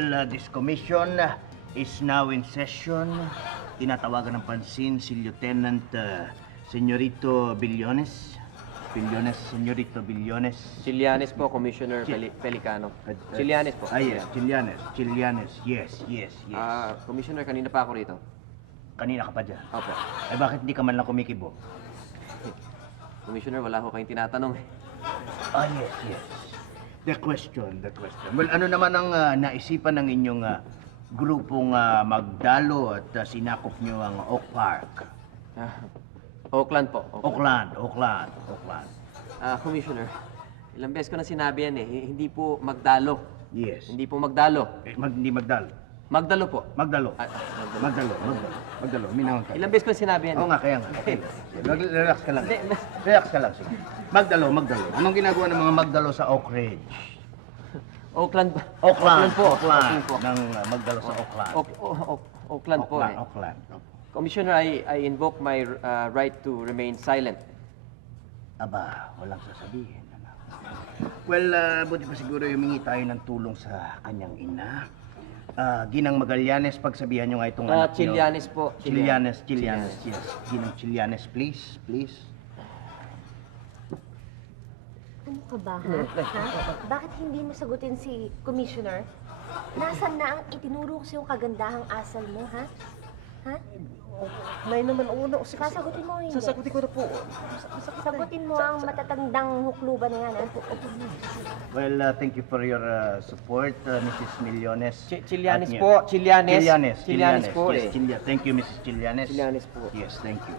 Well, this commission is now in session. Tinatawagan ng pansin si Lieutenant Señorito Billones. Señorito Billones. Chilianes po, Commissioner Pelicano. Chilianes po. Yes, Chilianes. Yes. Commissioner, kanina pa ako rito. Kanina ka pa dyan. Opo. Eh, bakit di ka man lang kumikibo? Commissioner, wala ko kayong tinatanong eh. Yes. The question. Well, ano naman ang naisipan ng inyong grupong magdalo at sinakop nyo ang Oak Park? Oakland po. Oakland. Commissioner, ilang beses ko na sinabi yan eh. Hindi po magdalo. Yes. Hindi po magdalo. Hindi magdalo. Magdalo po. Magdalo. Minahon ka. Ilang beses ko na sinabi yan. Oo nga, kaya nga. Okay. Relax ka lang. Relax ka lang, sige. Magdalo. Anong ginagawa ng mga magdalo sa Oak Ridge? Oakland po. Oakland po. Ng magdalo sa Oakland. Oakland po eh. Oakland. Commissioner, I invoke my right to remain silent. Aba, walang sasabihin. Well, buti pa siguro humingi tayo ng tulong sa kanyang ina. Ginang Magallanes, pagsabihan nyo nga itong anak nyo. Chilianes po. Chilianes, yes. Ginang Chilianes, please. Ano ka ba, ha? Bakit hindi mo sagutin si Commissioner? Nasaan na ang itinuro ko sa yung kagandahang asal mo, ha? Ha? Nay naman, una. Sasagutin mo o hindi? Sasagutin ko na po. Sagutin mo ang matatandang hukluban na yan, ha? Well, thank you for your support, Mrs. Millones. Chilianes At po. Chilianes po Yes, eh. Thank you, Mrs. Chilianes. Chilianes po. Yes, thank you.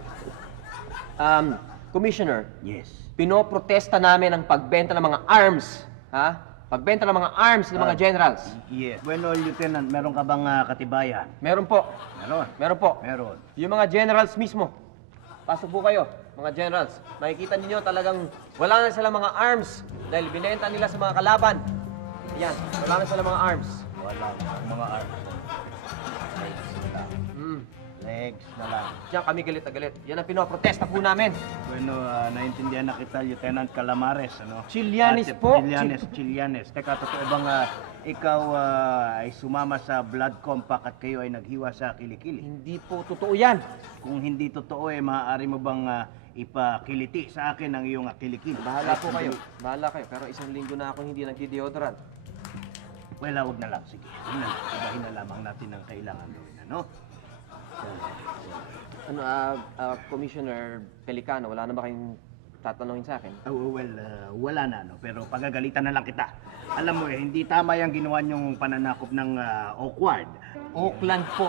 Commissioner, Yes. pinoprotesta namin ang pagbenta ng mga arms. Ha? Pagbenta ng mga arms ng mga generals. Yes. Bueno, Lieutenant, meron ka bang katibayan? Meron po. Meron. po. Meron. Yung mga generals mismo. Pasok po kayo, mga generals. Makikita ninyo talagang wala na silang mga arms dahil binenta nila sa mga kalaban. Ayan, wala na silang mga arms. Wala mga arms. Legs na lang. Diyan kami galit na galit. Yan ang pinoprotesta po namin. Bueno, naintindihan na kita, Lieutenant Calamares, ano? Chilianes po. Chilianes. Teka, totoo bang ikaw ay sumama sa Blood Compact at kayo ay naghiwa sa kilikili? Hindi po totoo yan. Kung hindi totoo, maaari mo bang ipakiliti sa akin ang iyong kilikili? Bahala po kayo. Bahala kayo. Pero isang linggo na ako hindi nagdi-deodorant. Well, huwag na lang. Sige. Ibahin na lamang natin ang kailangan gawin, ano? Commissioner Pelicano, wala na ba kayong tatanungin sa akin? Wala na, no? Pero pagagalitan na lang kita. Alam mo hindi tama yung ginawa niyong pananakop ng Oakland. Oakland po,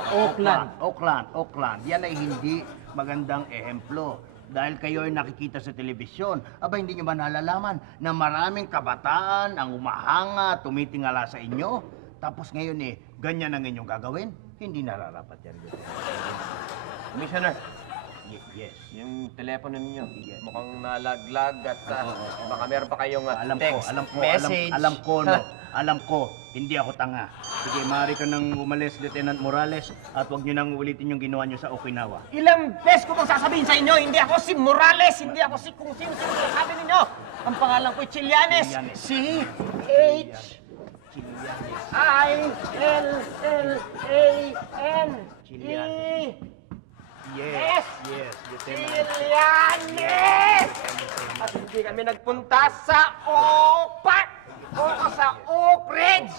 Oakland. Yan ay hindi magandang ehemplo. Dahil kayo ay nakikita sa telebisyon, hindi niyo ba nalalaman na maraming kabataan ang umahanga, tumitingala sa inyo? Tapos ngayon ganyan ang inyong gagawin? Hindi nararapat yan. Commissioner, Yes. yung telepono ninyo, mukhang nalaglag at baka meron pa kayong text alam ko, message. Alam ko, hindi ako tanga. Sige, maaari ka nang umalis, Lieutenant Morales, at huwag niyo nang ulitin yung ginawa niyo sa Okinawa. Ilang beses ko bang sasabihin sa inyo, hindi ako si Morales, hindi ako si kung sino sabi ninyo. Ang pangalan ko ay Chilianes. C-H-I-L-L-A-N-E. Yes, Lieutenant. Chilianes! At hindi kami nagpunta sa Oak Park o sa Oak Ridge.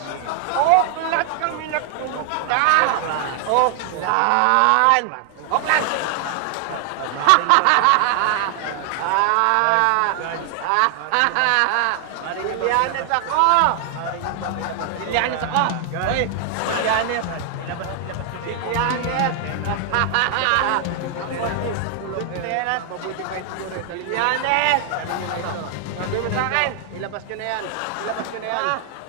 Oakland kami nagpunta. Oakland! Chilianes ako! Hoy, Chilianes! Chilianes! Lieutenant! Chilianes! Sabi mo sa akin! Ilabas nyo na yan.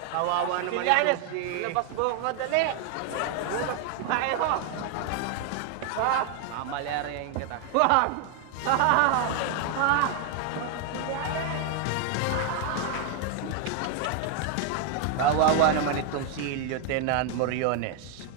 Kawawa naman Chilianes! ito si... Labas mo ako, dali! Tayo! Mamalaryain kita. Wag! Kawawa naman itong si Lieutenant Moriones.